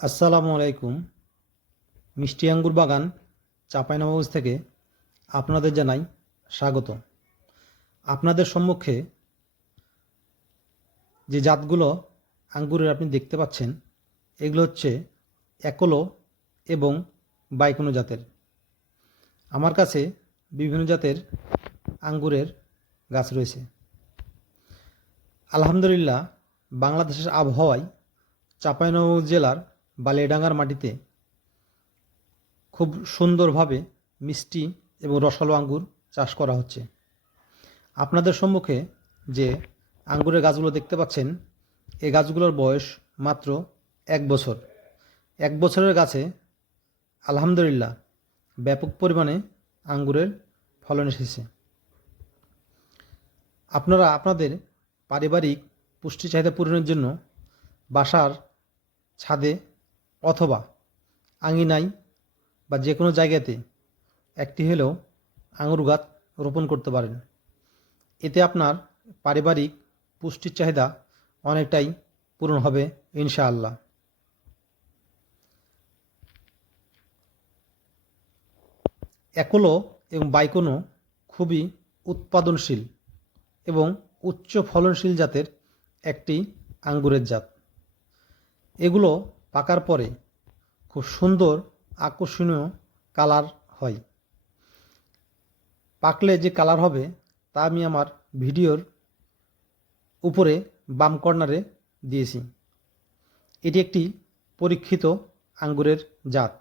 আসসালামু আলাইকুম। মিষ্টি আঙ্গুর বাগান চাঁপাইনবাবগঞ্জ থেকে আপনাদের জানাই স্বাগত। আপনাদের সম্মুখে যে জাতগুলো আঙ্গুরের আপনি দেখতে পাচ্ছেন, এগুলো হচ্ছে একলো এবং বাইকুনো জাতের। আমার কাছে বিভিন্ন জাতের আঙ্গুরের গাছ রয়েছে। আলহামদুলিল্লাহ, বাংলাদেশের আবহাওয়ায় চাঁপাইনবাবগঞ্জ জেলার বালিয়াডাঙ্গার মাটিতে খুব সুন্দরভাবে মিষ্টি এবং রসালো আঙ্গুর চাষ করা হচ্ছে। আপনাদের সম্মুখে যে আঙ্গুরের গাছগুলো দেখতে পাচ্ছেন, এই গাছগুলোর বয়স মাত্র 1 বছর। 1 বছরের গাছে আলহামদুলিল্লাহ ব্যাপক পরিমাণে আঙ্গুরের ফলন এসেছে। আপনারা আপনাদের পারিবারিক পুষ্টি চাহিদা পূরণের জন্য বাসার ছাদে অথবা আঙিনায় বা যে কোনো জায়গাতে একটি হলেও আঙুর গাছ রোপণ করতে পারেন। এতে আপনার পারিবারিক পুষ্টির চাহিদা অনেকটাই পূরণ হবে ইনশাআল্লাহ। একলো এবং বাইকোনো খুবই উৎপাদনশীল এবং উচ্চ ফলনশীল জাতের একটি আঙ্গুরের জাত। এগুলো পাকার পরে খুব সুন্দর আকর্ষণীয় কালার হয়। পাকলে যে কালার হবে তা আমি আমার ভিডিওর উপরে বাম কর্নারে দিয়েছি। এটি একটি পরীক্ষিত আঙ্গুরের জাত।